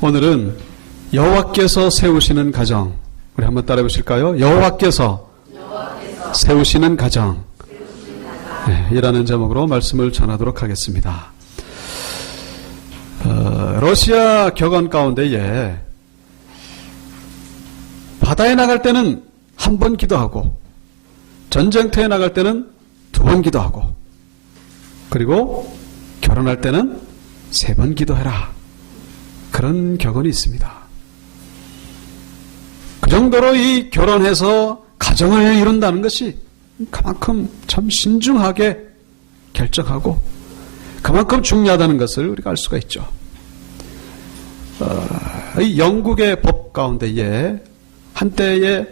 오늘은 여호와께서 세우시는 가정, 우리 한번 따라해 보실까요? 여호와께서 세우시는 가정, 네, 이라는 제목으로 말씀을 전하도록 하겠습니다. 러시아 격언 가운데에 바다에 나갈 때는 한 번 기도하고 전쟁터에 나갈 때는 2번 기도하고 그리고 결혼할 때는 3번 기도해라, 그런 격언이 있습니다. 그 정도로 이 결혼해서 가정을 이룬다는 것이 그만큼 참 신중하게 결정하고 그만큼 중요하다는 것을 우리가 알 수가 있죠. 이 영국의 법 가운데에 한때에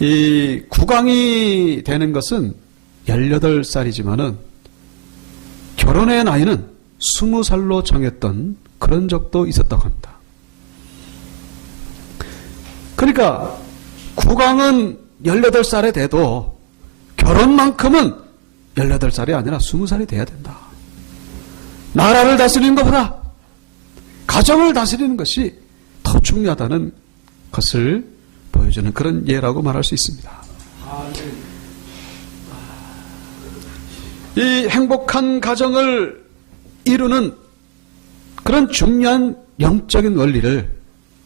이 국왕이 되는 것은 18살이지만은 결혼의 나이는 20살로 정했던 그런 적도 있었다고 합니다. 그러니까 국왕은 18살에 돼도 결혼만큼은 18살이 아니라 20살이 돼야 된다. 나라를 다스리는 것보다 가정을 다스리는 것이 더 중요하다는 것을 보여주는 그런 예라고 말할 수 있습니다. 이 행복한 가정을 이루는 그런 중요한 영적인 원리를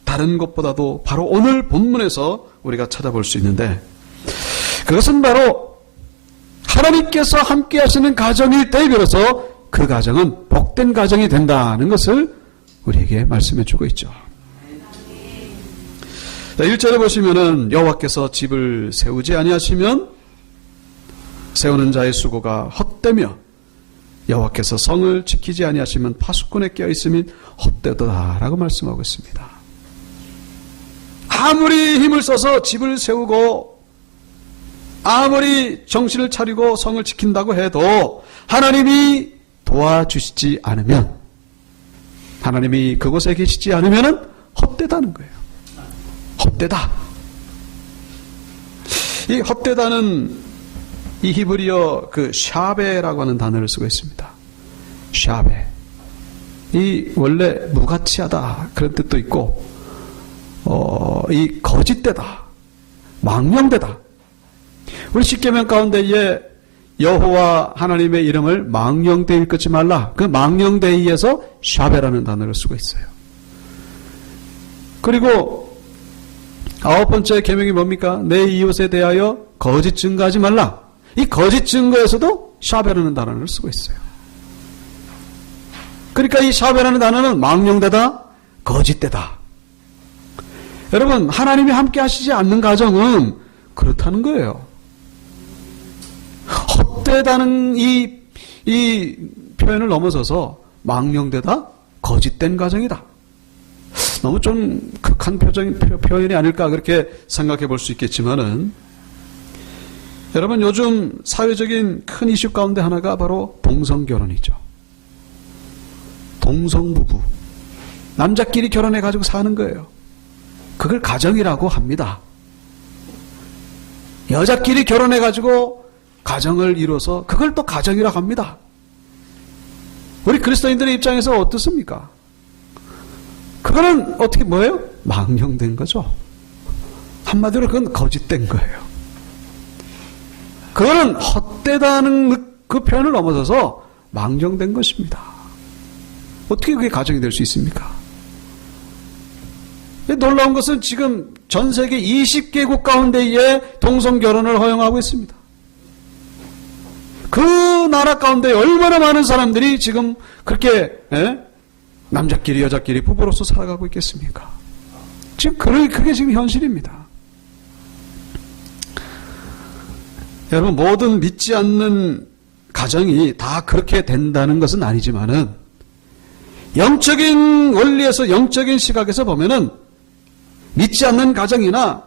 다른 것보다도 바로 오늘 본문에서 우리가 찾아볼 수 있는데, 그것은 바로 하나님께서 함께 하시는 가정일 때에 비로소 그 가정은 복된 가정이 된다는 것을 우리에게 말씀해 주고 있죠. 1절에 보시면은 여호와께서 집을 세우지 아니하시면 세우는 자의 수고가 헛되며 여호와께서 성을 지키지 아니하시면 파수꾼에 깨어있음인 헛되도다라고 말씀하고 있습니다. 아무리 힘을 써서 집을 세우고 아무리 정신을 차리고 성을 지킨다고 해도 하나님이 도와주시지 않으면, 하나님이 그곳에 계시지 않으면 헛되다는 거예요. 헛되다. 이 헛되다는 이 히브리어 그 샤베라고 하는 단어를 쓰고 있습니다. 샤베. 이 원래 무가치하다 그런 뜻도 있고, 이 거짓되다, 망령되다. 우리 십계명 가운데에 여호와 하나님의 이름을 망령되이 읽지 말라. 그 망령되이에서 샤베라는 단어를 쓰고 있어요. 그리고 9번째 계명이 뭡니까? 내 이웃에 대하여 거짓 증거하지 말라. 이 거짓 증거에서도 샤베라는 단어를 쓰고 있어요. 그러니까 이 샤베라는 단어는 망령되다, 거짓되다. 여러분, 하나님이 함께 하시지 않는 가정은 그렇다는 거예요. 헛되다는 이 표현을 넘어서서 망령되다, 거짓된 가정이다. 너무 좀 극한 표현이 아닐까 그렇게 생각해 볼 수 있겠지만은, 여러분, 요즘 사회적인 큰 이슈 가운데 하나가 바로 동성결혼이죠. 동성부부. 남자끼리 결혼해 가지고 사는 거예요. 그걸 가정이라고 합니다. 여자끼리 결혼해 가지고 가정을 이뤄서 그걸 또 가정이라고 합니다. 우리 그리스도인들의 입장에서 어떻습니까? 그거는 어떻게 뭐예요? 망령된 거죠. 한마디로 그건 거짓된 거예요. 그거는 헛되다는 그 표현을 넘어서서 망령된 것입니다. 어떻게 그게 가정이 될 수 있습니까? 놀라운 것은 지금 전 세계 20개국 가운데에 동성결혼을 허용하고 있습니다. 그 나라 가운데 얼마나 많은 사람들이 지금 그렇게 남자끼리 여자끼리 부부로서 살아가고 있겠습니까? 지금 그게 지금 현실입니다. 여러분, 모든 믿지 않는 가정이 다 그렇게 된다는 것은 아니지만은, 영적인 원리에서, 영적인 시각에서 보면은 믿지 않는 가정이나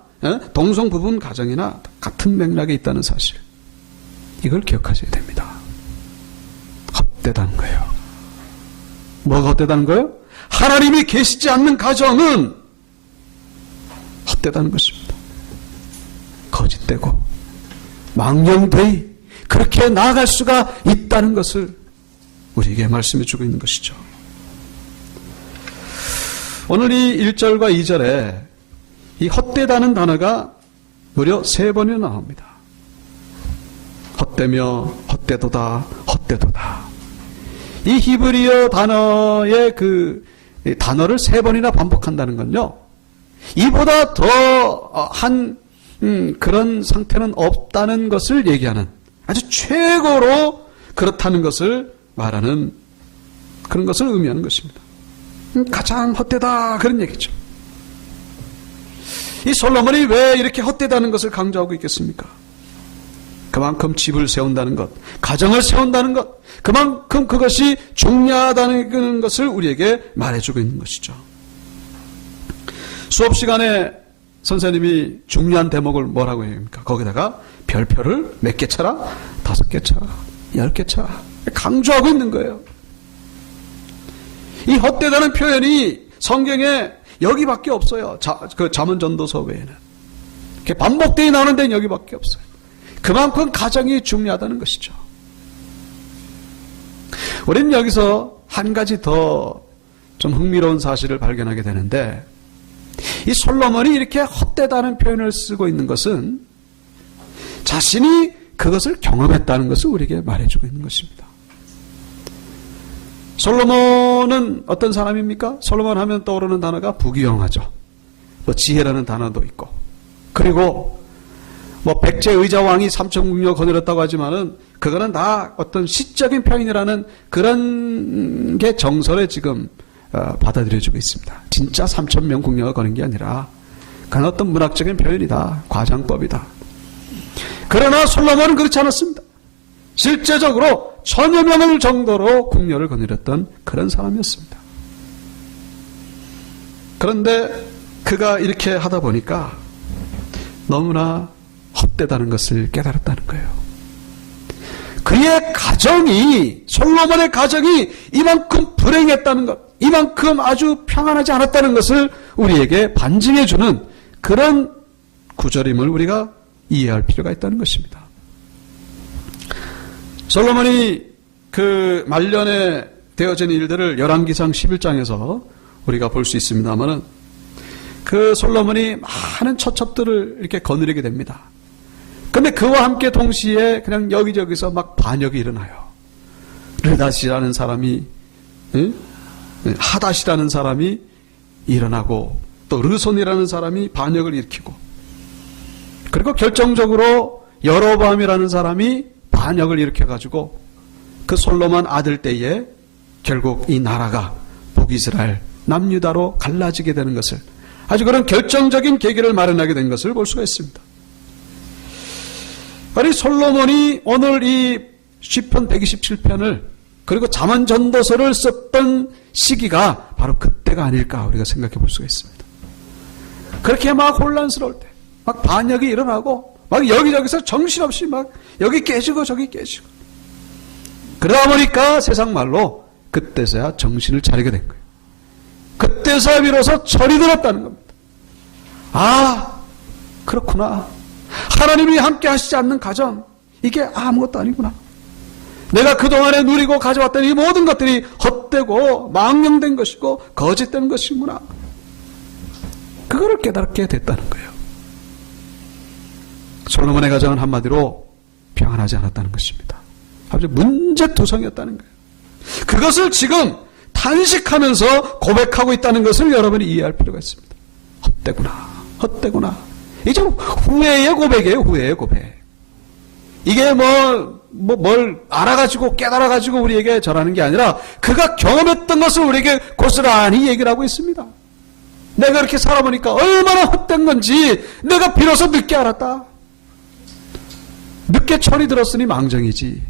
동성부분 가정이나 같은 맥락에 있다는 사실, 이걸 기억하셔야 됩니다. 헛되다는 거예요. 뭐가 헛되다는 거예요? 하나님이 계시지 않는 가정은 헛되다는 것입니다. 거짓되고 망령되이 그렇게 나아갈 수가 있다는 것을 우리에게 말씀해 주고 있는 것이죠. 오늘 이 1절과 2절에 이 헛되다는 단어가 무려 3번이나 나옵니다. 헛되며 헛되도다 헛되도다. 이 히브리어 단어의 그 단어를 3번이나 반복한다는 건요, 이보다 더한 그런 상태는 없다는 것을 얘기하는, 아주 최고로 그렇다는 것을 말하는 그런 것을 의미하는 것입니다. 가장 헛되다 그런 얘기죠. 이 솔로몬이 왜 이렇게 헛되다는 것을 강조하고 있겠습니까? 그만큼 집을 세운다는 것, 가정을 세운다는 것, 그만큼 그것이 중요하다는 것을 우리에게 말해주고 있는 것이죠. 수업 시간에 선생님이 중요한 대목을 뭐라고 얘기합니까? 거기다가 별표를 몇 개 쳐라? 5개 쳐라? 10개 쳐라? 강조하고 있는 거예요. 이 헛되다는 표현이 성경에 여기밖에 없어요. 그 잠언전도서 외에는. 이렇게 반복되어 나오는 데는 여기밖에 없어요. 그만큼 가정이 중요하다는 것이죠. 우리는 여기서 한 가지 더 좀 흥미로운 사실을 발견하게 되는데, 이 솔로몬이 이렇게 헛되다는 표현을 쓰고 있는 것은 자신이 그것을 경험했다는 것을 우리에게 말해주고 있는 것입니다. 솔로몬은 어떤 사람입니까? 솔로몬 하면 떠오르는 단어가 부귀영화죠. 뭐 지혜라는 단어도 있고, 그리고 뭐 백제 의자왕이 3,000국녀 거느렸다고 하지만은 그거는 다 어떤 시적인 표현이라는 그런 게 정설에 지금 받아들여지고 있습니다. 진짜 3,000명 국녀가 거는 게 아니라 그건 어떤 문학적인 표현이다, 과장법이다. 그러나 솔로몬은 그렇지 않았습니다. 실제적으로 1,000여 명을 정도로 국녀를 거느렸던 그런 사람이었습니다. 그런데 그가 이렇게 하다 보니까 너무나 헛되다는 것을 깨달았다는 거예요. 그의 가정이, 솔로몬의 가정이 이만큼 불행했다는 것, 이만큼 아주 평안하지 않았다는 것을 우리에게 반증해주는 그런 구절임을 우리가 이해할 필요가 있다는 것입니다. 솔로몬이 그 말년에 되어진 일들을 열왕기상 11장에서 우리가 볼 수 있습니다만은, 그 솔로몬이 많은 처첩들을 이렇게 거느리게 됩니다. 근데 그와 함께 동시에 그냥 여기저기서 막 반역이 일어나요. 르닷이라는 사람이, 하닷이라는 사람이 일어나고, 또 르손이라는 사람이 반역을 일으키고, 그리고 결정적으로 여로보암이라는 사람이 반역을 일으켜가지고 그 솔로몬 아들 때에 결국 이 나라가 북이스라엘, 남유다로 갈라지게 되는 것을, 아주 그런 결정적인 계기를 마련하게 된 것을 볼 수가 있습니다. 아니, 솔로몬이 오늘 이 시편 127편을 그리고 잠언전도서를 썼던 시기가 바로 그때가 아닐까 우리가 생각해 볼 수가 있습니다. 그렇게 막 혼란스러울 때, 막 반역이 일어나고, 막 여기저기서 정신없이 막 여기 깨지고 저기 깨지고, 그러다 보니까 세상 말로 그때서야 정신을 차리게 된 거예요. 그때서야 비로소 철이 들었다는 겁니다. 아, 그렇구나. 하나님이 함께 하시지 않는 가정, 이게 아무것도 아니구나. 내가 그동안에 누리고 가져왔던 이 모든 것들이 헛되고 망령된 것이고 거짓된 것이구나. 그거를 깨닫게 됐다는 거예요. 솔로몬의 가정은 한마디로 평안하지 않았다는 것입니다. 아주 문제투성이었다는 거예요. 그것을 지금 탄식하면서 고백하고 있다는 것을 여러분이 이해할 필요가 있습니다. 헛되구나, 헛되구나. 이제 후회의 고백이에요. 후회의 고백. 이게 뭘 알아가지고 깨달아가지고 우리에게 전하는 게 아니라 그가 경험했던 것을 우리에게 고스란히 얘기를 하고 있습니다. 내가 이렇게 살아보니까 얼마나 헛된 건지 내가 비로소 늦게 알았다. 늦게 철이 들었으니 망정이지.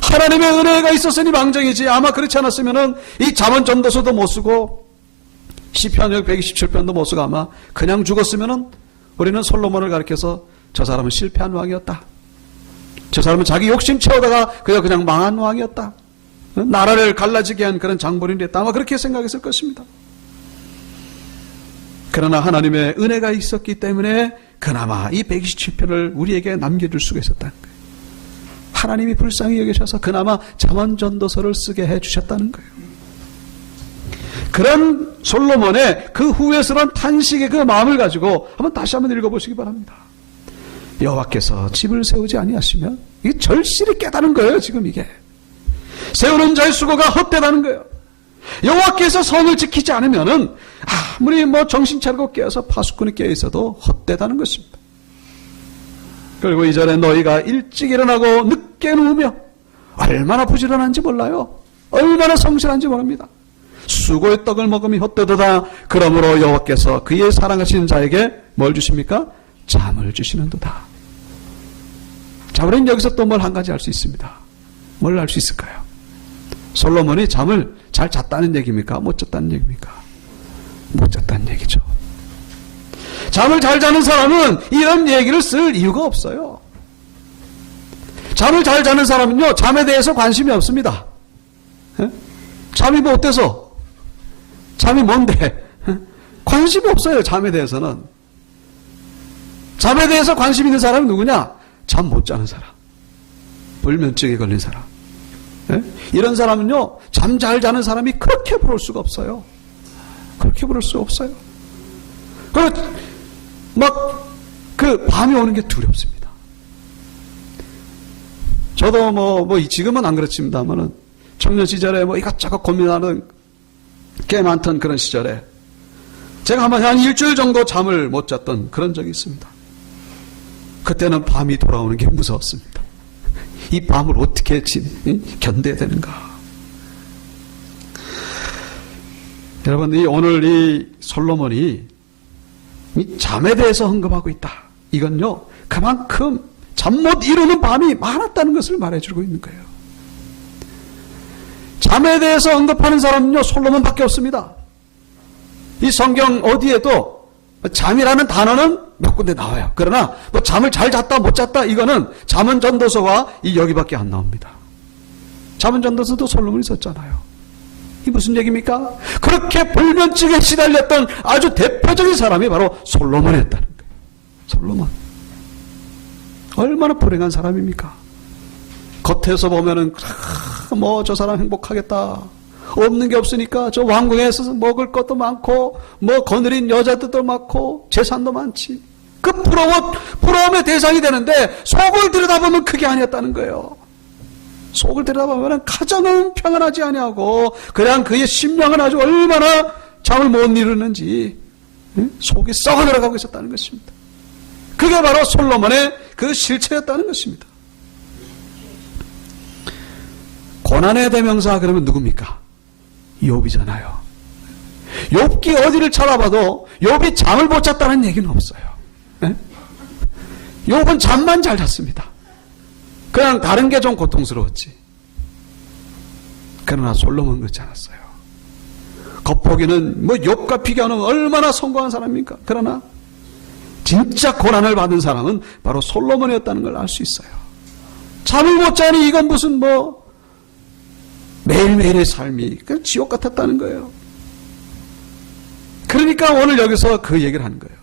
하나님의 은혜가 있었으니 망정이지. 아마 그렇지 않았으면은 이 잠언전도서도 못 쓰고 시편 127편도 못 쓰고 아마 그냥 죽었으면은 우리는 솔로몬을 가리켜서 저 사람은 실패한 왕이었다. 저 사람은 자기 욕심 채우다가 그냥 망한 왕이었다. 나라를 갈라지게 한 그런 장본인이 됐다. 아마 그렇게 생각했을 것입니다. 그러나 하나님의 은혜가 있었기 때문에 그나마 이 127편을 우리에게 남겨줄 수가 있었다는 거예요. 하나님이 불쌍히 여기셔서 그나마 잠언전도서를 쓰게 해주셨다는 거예요. 그런 솔로몬의 그 후회스러운 탄식의 그 마음을 가지고 다시 한번 읽어보시기 바랍니다. 여호와께서 집을 세우지 아니하시면 이게 절실히 깨달은 거예요. 지금 이게 세우는 자의 수고가 헛되다는 거예요. 여호와께서 성을 지키지 않으면은 아무리 정신 차리고 깨어서 파수꾼이 깨어 있어도 헛되다는 것입니다. 그리고 이전에 너희가 일찍 일어나고 늦게 누우며 얼마나 부지런한지 몰라요. 얼마나 성실한지 모릅니다. 수고의 떡을 먹음이 헛되도다. 그러므로 여호와께서 그의 사랑하시는 자에게 뭘 주십니까? 잠을 주시는도다. 자, 우리는 여기서 또 뭘 한 가지 알 수 있습니다. 뭘 알 수 있을까요? 솔로몬이 잠을 잘 잤다는 얘기입니까? 못 잤다는 얘기입니까? 못 잤다는 얘기죠. 잠을 잘 자는 사람은 이런 얘기를 쓸 이유가 없어요. 잠을 잘 자는 사람은요, 잠에 대해서 관심이 없습니다. 잠이 뭐 어때서? 잠이 뭔데? 관심이 없어요. 잠에 대해서는. 잠에 대해서 관심 있는 사람은 누구냐? 잠 못 자는 사람, 불면증에 걸린 사람. 이런 사람은요, 잠 잘 자는 사람이 그렇게 부러울 수가 없어요. 그렇게 부러울 수가 없어요. 밤이 오는 게 두렵습니다. 저도 지금은 안 그렇습니다만은 청년 시절에 이것저것 고민하는 꽤 많던 그런 시절에 제가 한 일주일 정도 잠을 못 잤던 그런 적이 있습니다. 그때는 밤이 돌아오는 게 무서웠습니다. 이 밤을 어떻게 견뎌야 되는가. 여러분, 오늘 이 솔로몬이 이 잠에 대해서 언급하고 있다. 이건요, 그만큼 잠 못 이루는 밤이 많았다는 것을 말해주고 있는 거예요. 잠에 대해서 언급하는 사람은요, 솔로몬밖에 없습니다. 이 성경 어디에도 잠이라는 단어는 몇 군데 나와요. 그러나 잠을 잘 잤다 못 잤다 이거는 잠언전도서와 이 여기밖에 안 나옵니다. 잠언전도서도 솔로몬이 썼잖아요. 이 무슨 얘기입니까? 그렇게 불면증에 시달렸던 아주 대표적인 사람이 바로 솔로몬이었다는 거예요. 솔로몬. 얼마나 불행한 사람입니까? 겉에서 보면은 저 사람 행복하겠다. 없는 게 없으니까 저 왕궁에서 먹을 것도 많고 거느린 여자들도 많고 재산도 많지. 그 부러움의 대상이 되는데 속을 들여다보면 그게 아니었다는 거예요. 속을 들여다보면 가정은 평안하지 아니하고 그냥 그의 심령은 아주 얼마나 잠을 못 이루는지 속이 썩어 들어가고 있었다는 것입니다. 그게 바로 솔로몬의 그 실체였다는 것입니다. 고난의 대명사 그러면 누굽니까? 욥이잖아요. 욥기 어디를 찾아봐도 욥이 잠을 못 잤다는 얘기는 없어요. 네? 욥은 잠만 잘 잤습니다. 그냥 다른 게 좀 고통스러웠지. 그러나 솔로몬은 그렇지 않았어요. 겉보기는 욥과 비교하는 얼마나 성공한 사람입니까? 그러나 진짜 고난을 받은 사람은 바로 솔로몬이었다는 걸 알 수 있어요. 잠을 못 자니 이건 무슨 매일매일의 삶이 지옥 같았다는 거예요. 그러니까 오늘 여기서 그 얘기를 하는 거예요.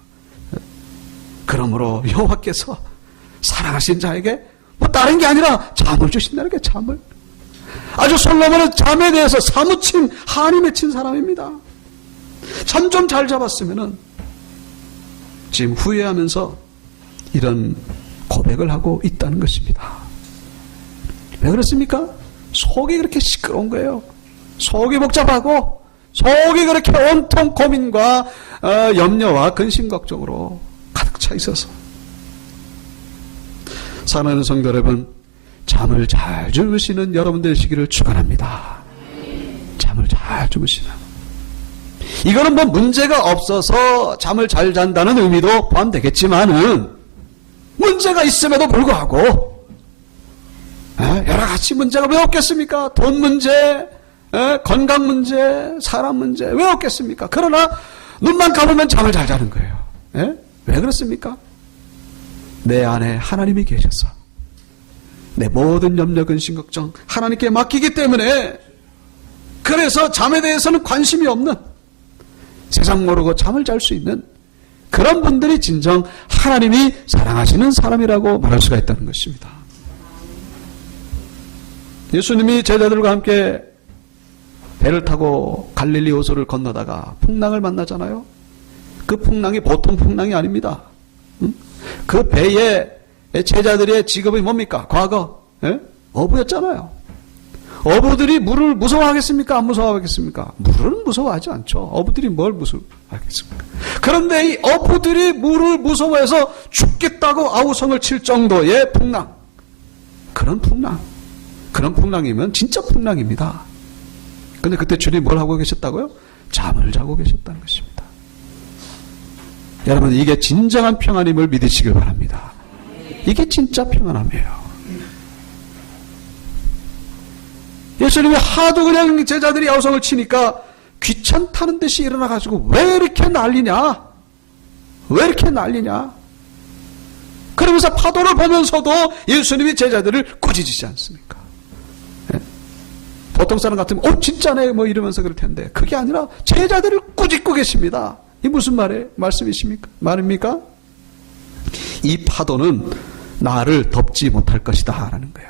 그러므로 여호와께서 사랑하신 자에게 다른 게 아니라 잠을 주신다는 게 잠을. 아주 솔로몬은 잠에 대해서 사무친 한이 맺힌 사람입니다. 잠 좀 잘 잡았으면은 지금 후회하면서 이런 고백을 하고 있다는 것입니다. 왜 그렇습니까? 속이 그렇게 시끄러운 거예요. 속이 복잡하고 속이 그렇게 온통 고민과 염려와 근심 걱정으로 가득 차 있어서. 사랑하는 성도 여러분, 잠을 잘 주무시는 여러분들 되시기를 축원합니다. 잠을 잘 주무시는. 이거는 문제가 없어서 잠을 잘 잔다는 의미도 포함되겠지만은 문제가 있음에도 불구하고 여러 가지 문제가 왜 없겠습니까? 돈 문제, 건강 문제, 사람 문제 왜 없겠습니까? 그러나 눈만 감으면 잠을 잘 자는 거예요. 왜 그렇습니까? 내 안에 하나님이 계셔서 내 모든 염려, 근심, 걱정 하나님께 맡기기 때문에 그래서 잠에 대해서는 관심이 없는 세상 모르고 잠을 잘 수 있는 그런 분들이 진정 하나님이 사랑하시는 사람이라고 말할 수가 있다는 것입니다. 예수님이 제자들과 함께 배를 타고 갈릴리 호수를 건너다가 풍랑을 만나잖아요. 그 풍랑이 보통 풍랑이 아닙니다. 그 배에 제자들의 직업이 뭡니까? 과거 어부였잖아요. 어부들이 물을 무서워하겠습니까? 안 무서워하겠습니까? 물은 무서워하지 않죠. 어부들이 뭘 무서워하겠습니까? 그런데 이 어부들이 물을 무서워해서 죽겠다고 아우성을 칠 정도의 풍랑, 그런 풍랑이면 진짜 풍랑입니다. 근데 그때 주님이 뭘 하고 계셨다고요? 잠을 자고 계셨다는 것입니다. 여러분, 이게 진정한 평안임을 믿으시길 바랍니다. 이게 진짜 평안함이에요. 예수님이 하도 그냥 제자들이 아우성을 치니까 귀찮다는 듯이 일어나가지고 왜 이렇게 난리냐? 그러면서 파도를 보면서도 예수님이 제자들을 꾸짖으시지 않습니까? 예? 보통 사람 같으면 진짜네 뭐 이러면서 그럴 텐데 그게 아니라 제자들을 꾸짖고 계십니다. 이 무슨 말입니까? 이 파도는 나를 덮지 못할 것이다 라는 거예요.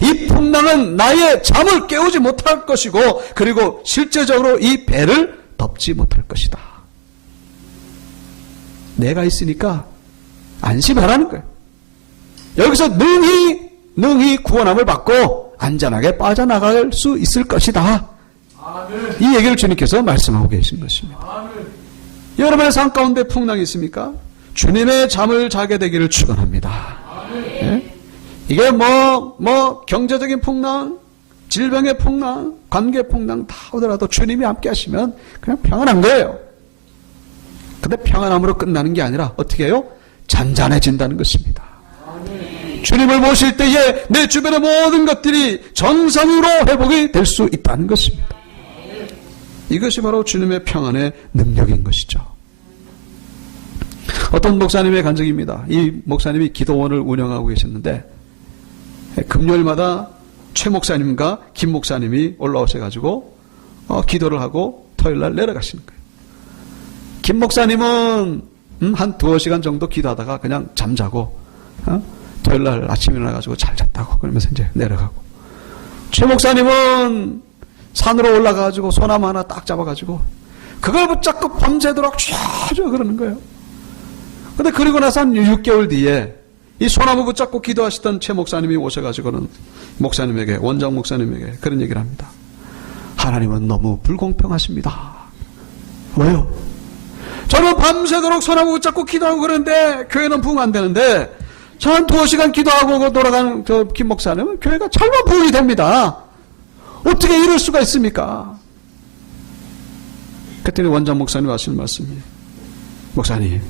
이 풍랑은 나의 잠을 깨우지 못할 것이고, 그리고 실제적으로 이 배를 덮지 못할 것이다. 내가 있으니까 안심하라는 거예요. 여기서 능히 구원함을 받고 안전하게 빠져나갈 수 있을 것이다. 이 얘기를 주님께서 말씀하고 계신 것입니다. 여러분의 삶 가운데 풍랑이 있습니까? 주님의 잠을 자게 되기를 축원합니다. 예? 이게 경제적인 풍랑, 질병의 풍랑, 관계 풍랑 다 오더라도 주님이 함께 하시면 그냥 평안한 거예요. 근데 평안함으로 끝나는 게 아니라 어떻게 해요? 잔잔해진다는 것입니다. 주님을 모실 때에 내 주변의 모든 것들이 정상으로 회복이 될 수 있다는 것입니다. 이것이 바로 주님의 평안의 능력인 것이죠. 어떤 목사님의 간증입니다. 이 목사님이 기도원을 운영하고 계셨는데 금요일마다 최 목사님과 김 목사님이 올라오셔가지고 기도를 하고 토요일날 내려가시는 거예요. 김 목사님은 한 2시간 정도 기도하다가 그냥 잠자고 토요일날 아침에 일어나가지고 잘 잤다고 그러면서 이제 내려가고, 최 목사님은 산으로 올라가가지고 소나무 하나 딱 잡아가지고 그걸 붙잡고 밤새도록 쫙 그러는 거예요. 근데 그리고 나서 한 6개월 뒤에 이 소나무 붙잡고 기도하시던 최 목사님이 오셔가지고는 목사님에게, 원장 목사님에게 그런 얘기를 합니다. 하나님은 너무 불공평하십니다. 왜요? 저는 밤새도록 소나무 붙잡고 기도하고 그러는데 교회는 부흥 안 되는데, 저 한 2시간 기도하고 돌아가는 저 김 목사님은 교회가 잘만 부흥이 됩니다. 어떻게 이럴 수가 있습니까? 그랬더니 원장 목사님 하시는 말씀이, 목사님,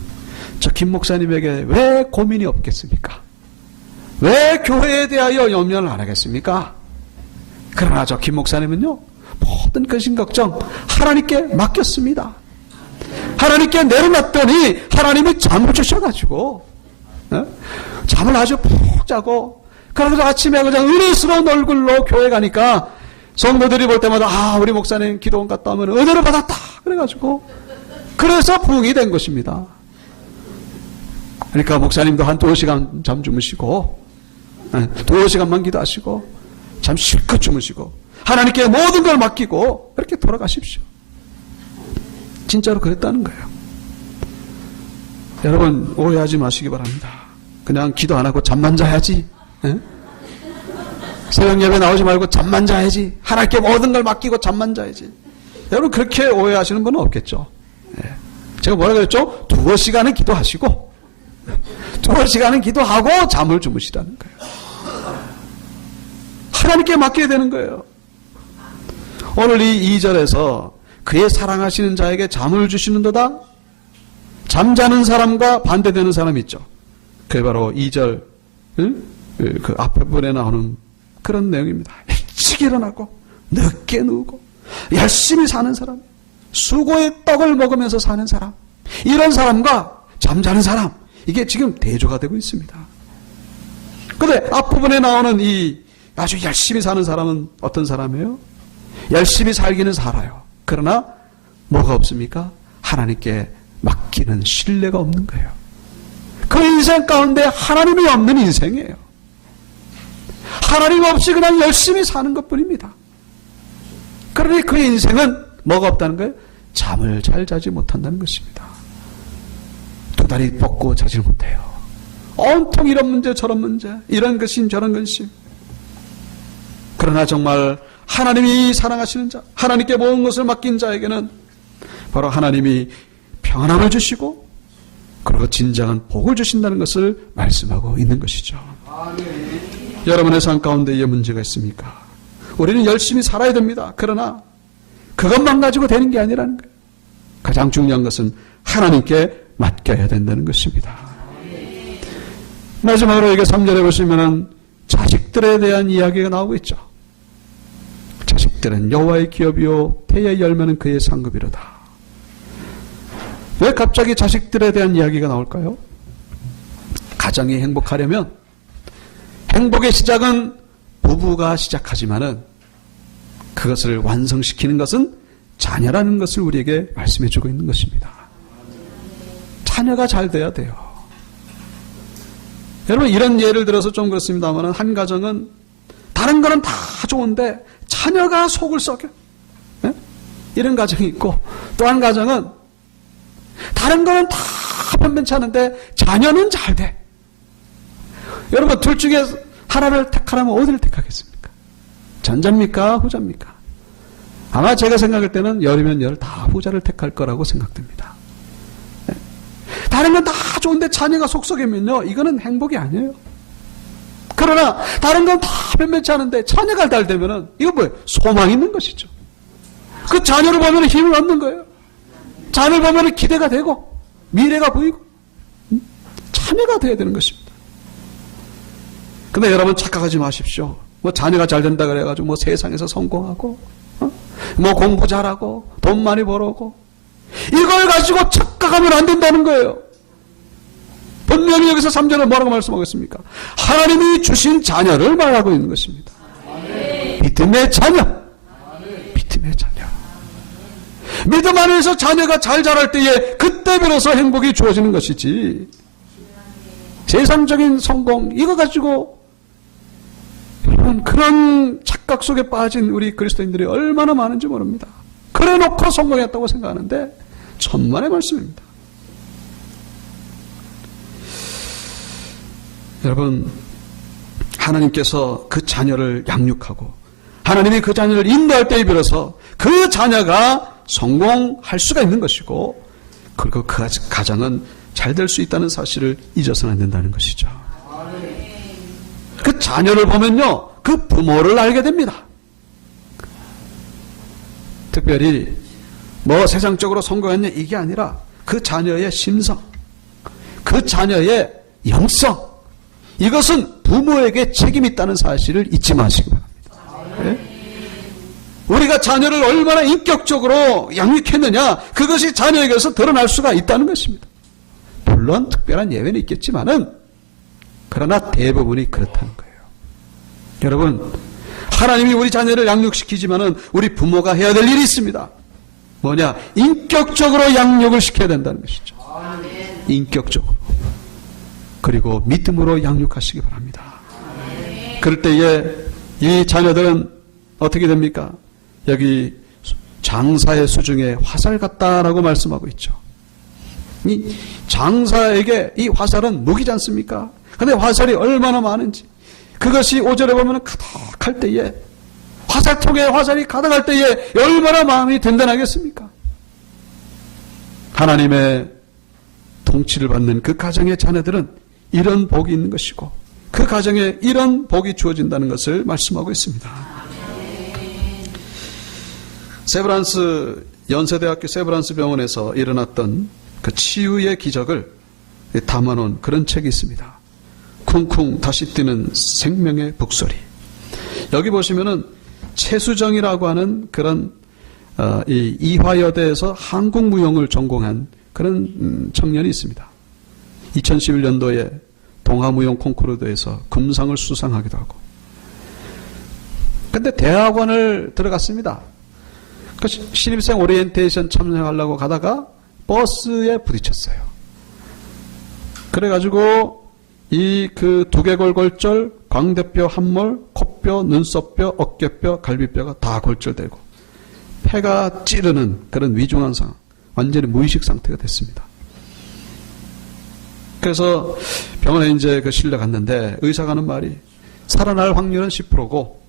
저 김 목사님에게 왜 고민이 없겠습니까? 왜 교회에 대하여 염려를 안 하겠습니까? 그러나 저 김 목사님은요, 모든 근심 걱정 하나님께 맡겼습니다. 하나님께 내려놨더니 하나님이 잠을 주셔가지고 잠을 아주 푹 자고, 그래서 아침에 그냥 은혜스러운 얼굴로 교회 가니까 성도들이 볼 때마다 우리 목사님 기도원 갔다 오면 은혜를 받았다 그래가지고, 그래서 부흥이 된 것입니다. 그러니까 목사님도 한 2시간 잠 주무시고 2시간만 기도하시고 잠 실컷 주무시고 하나님께 모든 걸 맡기고 그렇게 돌아가십시오. 진짜로 그랬다는 거예요. 여러분 오해하지 마시기 바랍니다. 그냥 기도 안 하고 잠만 자야지, 새벽 예배 나오지 말고 잠만 자야지, 하나님께 모든 걸 맡기고 잠만 자야지, 여러분 그렇게 오해하시는 분은 없겠죠. 제가 뭐라 그랬죠? 2시간은 기도하시고 2시간은 기도하고 잠을 주무시라는 거예요. 하나님께 맡겨야 되는 거예요. 오늘 이 2절에서 그의 사랑하시는 자에게 잠을 주시는도다, 잠자는 사람과 반대되는 사람이 있죠. 그게 바로 2절 그 앞에 부분에 나오는 그런 내용입니다. 일찍 일어나고 늦게 누우고 열심히 사는 사람, 수고의 떡을 먹으면서 사는 사람, 이런 사람과 잠자는 사람, 이게 지금 대조가 되고 있습니다. 그런데 앞부분에 나오는 이 아주 열심히 사는 사람은 어떤 사람이에요? 열심히 살기는 살아요. 그러나 뭐가 없습니까? 하나님께 맡기는 신뢰가 없는 거예요. 그 인생 가운데 하나님이 없는 인생이에요. 하나님 없이 그냥 열심히 사는 것뿐입니다. 그러니 그의 인생은 뭐가 없다는 거예요? 잠을 잘 자지 못한다는 것입니다. 두 다리 뻗고 자지 못해요. 온통 이런 문제 저런 문제, 이런 것임 저런 것임. 그러나 정말 하나님이 사랑하시는 자, 하나님께 모든 것을 맡긴 자에게는 바로 하나님이 평안함을 주시고 그리고 진정한 복을 주신다는 것을 말씀하고 있는 것이죠. 여러분의 삶 가운데 이 문제가 있습니까? 우리는 열심히 살아야 됩니다. 그러나 그것만 가지고 되는 게 아니라는 거예요. 가장 중요한 것은 하나님께 맡겨야 된다는 것입니다. 마지막으로 이게 3절에 보시면은 자식들에 대한 이야기가 나오고 있죠. 자식들은 여호와의 기업이요 태의 열매는 그의 상급이로다. 왜 갑자기 자식들에 대한 이야기가 나올까요? 가정이 행복하려면 행복의 시작은 부부가 시작하지만은 그것을 완성시키는 것은 자녀라는 것을 우리에게 말씀해 주고 있는 것입니다. 자녀가 잘 돼야 돼요. 여러분 이런 예를 들어서 좀 그렇습니다만 한 가정은 다른 거는 다 좋은데 자녀가 속을 썩여. 네? 이런 가정이 있고 또 한 가정은 다른 거는 다 변변치 않은데 자녀는 잘 돼. 여러분 둘 중에 하나를 택하라면 어디를 택하겠습니까? 전자입니까? 후자입니까? 아마 제가 생각할 때는 열이면 열 다 후자를 택할 거라고 생각됩니다. 네? 다른 건 다 좋은데 자녀가 속썩이면요 이거는 행복이 아니에요. 그러나 다른 건 다 변변치 않은데 자녀가 잘 되면은 이거 뭐예요? 소망이 있는 것이죠. 그 자녀를 보면 힘을 얻는 거예요. 자녀를 보면 기대가 되고 미래가 보이고 자녀가 돼야 되는 것입니다. 근데 여러분 착각하지 마십시오. 뭐 자녀가 잘 된다 그래가지고 뭐 세상에서 성공하고 뭐 공부 잘하고 돈 많이 벌어오고 이걸 가지고 착각하면 안 된다는 거예요. 분명히 여기서 3절은 뭐라고 말씀하고 있습니까? 하나님이 주신 자녀를 말하고 있는 것입니다. 믿음의 자녀. 믿음의 자녀. 믿음 안에서 자녀가 잘 자랄 때에 그때 비로소 행복이 주어지는 것이지 세상적인 성공 이거 가지고 그런 착각 속에 빠진 우리 그리스도인들이 얼마나 많은지 모릅니다. 그래 놓고 성공했다고 생각하는데 천만의 말씀입니다. 여러분 하나님께서 그 자녀를 양육하고 하나님이 그 자녀를 인도할 때에 비로소 그 자녀가 성공할 수가 있는 것이고 그리고 그 가정은 잘 될 수 있다는 사실을 잊어서는 안 된다는 것이죠. 그 자녀를 보면요 그 부모를 알게 됩니다. 특별히 뭐 세상적으로 성공했냐 이게 아니라 그 자녀의 심성, 그 자녀의 영성 이것은 부모에게 책임이 있다는 사실을 잊지 마시기 바랍니다. 네? 우리가 자녀를 얼마나 인격적으로 양육했느냐 그것이 자녀에게서 드러날 수가 있다는 것입니다. 물론 특별한 예외는 있겠지만은 그러나 대부분이 그렇다는 거예요. 여러분 하나님이 우리 자녀를 양육시키지만은 우리 부모가 해야 될 일이 있습니다. 뭐냐? 인격적으로 양육을 시켜야 된다는 것이죠. 인격적으로. 그리고 믿음으로 양육하시기 바랍니다. 그럴 때에 이 자녀들은 어떻게 됩니까? 여기 장사의 수중에 화살 같다라고 말씀하고 있죠. 이 장사에게 이 화살은 무기지 않습니까? 근데 화살이 얼마나 많은지 그것이 5절에 보면 가득할 때에 화살통에 화살이 가득할 때에 얼마나 마음이 든든하겠습니까? 하나님의 통치를 받는 그 가정의 자녀들은 이런 복이 있는 것이고 그 가정에 이런 복이 주어진다는 것을 말씀하고 있습니다. 세브란스 연세대학교 세브란스 병원에서 일어났던 그 치유의 기적을 담아놓은 그런 책이 있습니다. 쿵쿵 다시 뛰는 생명의 북소리. 여기 보시면은 최수정이라고 하는 그런 이 이화여대에서 한국무용을 전공한 그런 청년이 있습니다. 2011년도에 동아무용 콩쿠르대에서 금상을 수상하기도 하고. 근데 대학원을 들어갔습니다. 그 신입생 오리엔테이션 참여하려고 가다가 버스에 부딪혔어요. 그래가지고 이 그 두개골골절, 광대뼈 함몰, 코뼈, 눈썹뼈, 어깨뼈, 갈비뼈가 다 골절되고 폐가 찌르는 그런 위중한 상황, 완전히 무의식 상태가 됐습니다. 그래서 병원에 이제 그 실려 갔는데 의사가 하는 말이 살아날 확률은 10%고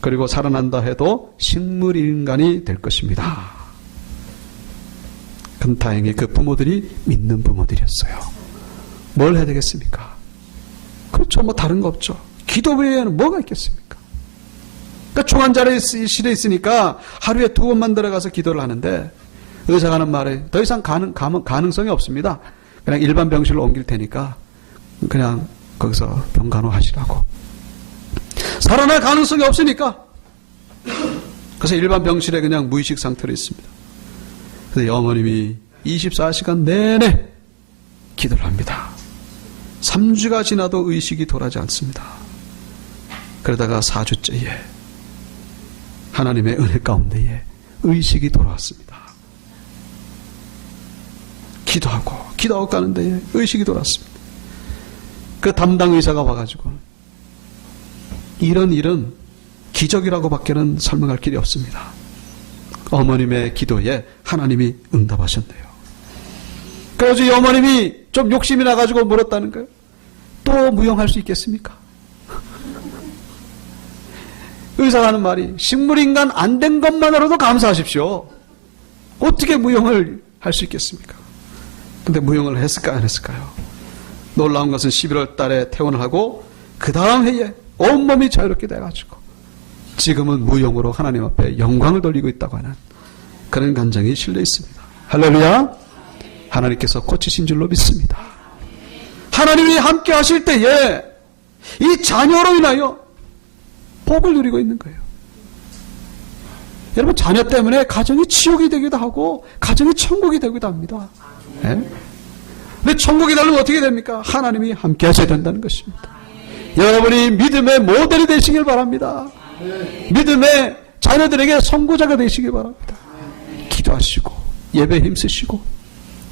그리고 살아난다 해도 식물인간이 될 것입니다. 그럼 다행히 그 부모들이 믿는 부모들이었어요. 뭘 해야 되겠습니까? 그렇죠. 뭐 다른 거 없죠. 기도 외에는 뭐가 있겠습니까? 그러니까 중환자실에 있으니까 하루에 2번만 들어가서 기도를 하는데 의사가 하는 말에 더 이상 가능성이 없습니다. 그냥 일반 병실로 옮길 테니까 그냥 거기서 병간호하시라고. 살아날 가능성이 없으니까 그래서 일반 병실에 그냥 무의식 상태로 있습니다. 그래서 어머님이 24시간 내내 기도를 합니다. 3주가 지나도 의식이 돌아오지 않습니다. 그러다가 4주째에 하나님의 은혜 가운데에 의식이 돌아왔습니다. 기도하고 가는 데에 의식이 돌아왔습니다. 그 담당 의사가 와가지고 이런 일은 기적이라고 밖에는 설명할 길이 없습니다. 어머님의 기도에 하나님이 응답하셨네요. 그래서 이 어머님이 좀 욕심이 나가지고 물었다는 거예요. 또 무용할 수 있겠습니까? 의사가 하는 말이 식물인간 안 된 것만으로도 감사하십시오. 어떻게 무용을 할 수 있겠습니까? 근데 무용을 했을까요? 안 했을까요? 놀라운 것은 11월 달에 퇴원을 하고 그 다음 해에 온몸이 자유롭게 돼가지고 지금은 무용으로 하나님 앞에 영광을 돌리고 있다고 하는 그런 간증이 실려 있습니다. 할렐루야. 하나님께서 고치신 줄로 믿습니다. 하나님이 함께 하실 때에 이 자녀로 인하여 복을 누리고 있는 거예요. 여러분, 자녀 때문에 가정이 지옥이 되기도 하고 가정이 천국이 되기도 합니다. 네? 근데 천국이 되려면 어떻게 됩니까? 하나님이 함께 하셔야 된다는 것입니다. 여러분이 믿음의 모델이 되시길 바랍니다. 믿음의 자녀들에게 선구자가 되시길 바랍니다. 기도하시고 예배에 힘쓰시고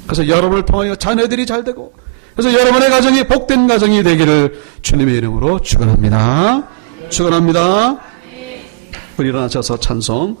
그래서 여러분을 통하여 자녀들이 잘 되고 그래서 여러분의 가정이 복된 가정이 되기를 주님의 이름으로 축원합니다. 축원합니다. 우리 일어나셔서 찬송